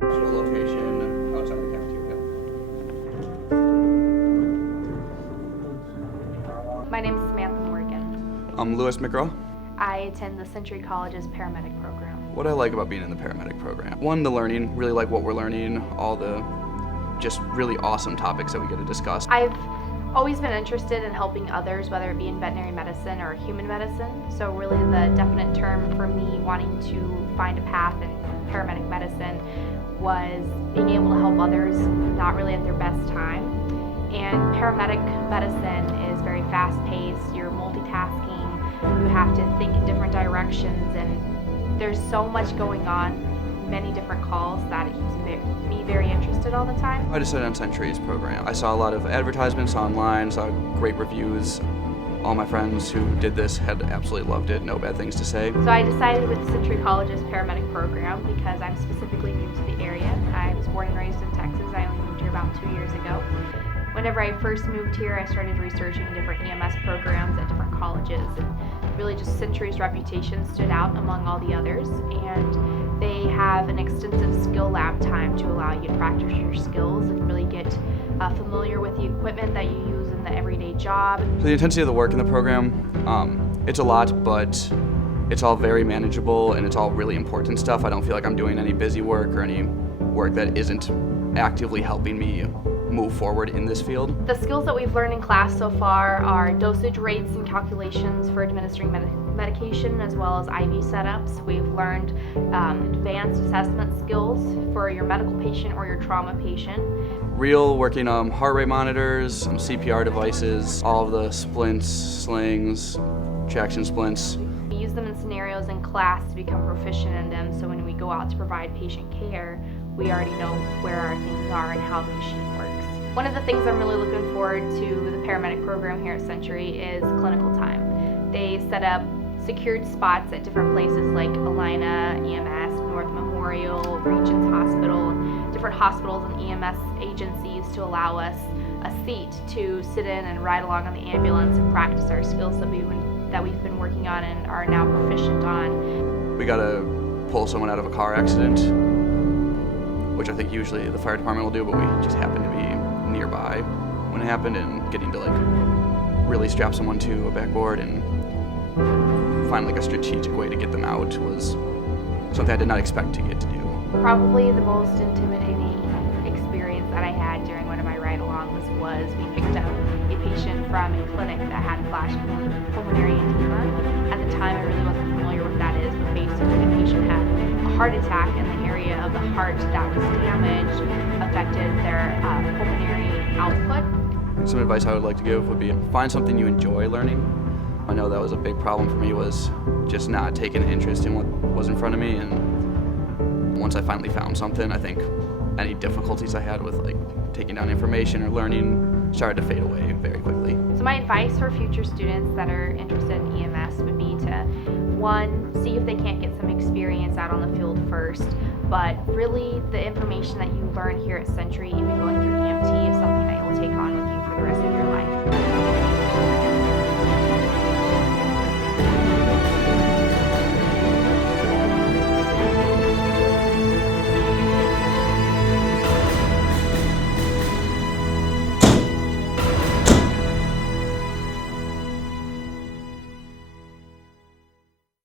Location outside the cafeteria. My name is Samantha Morgan. I'm Lewis McGraw. I attend the Century College's paramedic program. What I like about being in the paramedic program, one, the learning, really like what we're learning, all the just really awesome topics that we get to discuss. I've always been interested in helping others, whether it be in veterinary medicine or human medicine. So really the definite term for me wanting to find a path in paramedic medicine was being able to help others not really at their best time. And paramedic medicine is very fast-paced, you're multitasking, you have to think in different directions, and there's so much going on, many different calls, that it keeps me very interested all the time. I decided on Century's program. I saw a lot of advertisements online, saw great reviews. All my friends who did this had absolutely loved it, no bad things to say. So I decided with Century College's paramedic program because I'm specifically new to the area. I was born and raised in Texas. I only moved here about 2 years ago. Whenever I first moved here, I started researching different EMS programs at different colleges, and really just Century's reputation stood out among all the others, and they have an extensive skill lab time to allow you to practice your skills and really get familiar with the equipment that you use in the everyday job. So the intensity of the work in the program, it's a lot, but it's all very manageable and it's all really important stuff. I don't feel like I'm doing any busy work or any work that isn't actively helping me move forward in this field. The skills that we've learned in class so far are dosage rates and calculations for administering medication, as well as IV setups. We've learned advanced assessment skills for your medical patient or your trauma patient. Real working heart rate monitors, some CPR devices, all of the splints, slings, traction splints. We use them in scenarios in class to become proficient in them, so when we go out to provide patient care, we already know where our things are and how the machine works. One of the things I'm really looking forward to the paramedic program here at Century is clinical time. They set up secured spots at different places like Alina, EMS, North Memorial, Regents Hospital, different hospitals and EMS agencies to allow us a seat to sit in and ride along on the ambulance and practice our skills that we've been working on and are now proficient on. We got to pull someone out of a car accident, which I think usually the fire department will do, but we just happened to be nearby when it happened, and getting to really strap someone to a backboard and find a strategic way to get them out was something I did not expect to get to do. Probably the most intimidating experience that I had during one of my ride-alongs was we picked up a patient from a clinic that had flash pulmonary edema. At the time, I really wasn't familiar with what that is, but basically the patient had a heart attack, and the area of the heart that was damaged affected their pulmonary output. Some advice I would like to give would be find something you enjoy learning. I know that was a big problem for me, was just not taking an interest in what was in front of me, and once I finally found something, I think any difficulties I had with taking down information or learning started to fade away very quickly. So my advice for future students that are interested in EMS would be to, one, see if they can't get some experience out on the field first, but really the information that you learn here at Century, even going through EMT, is something that you'll take on with you for the rest of your life.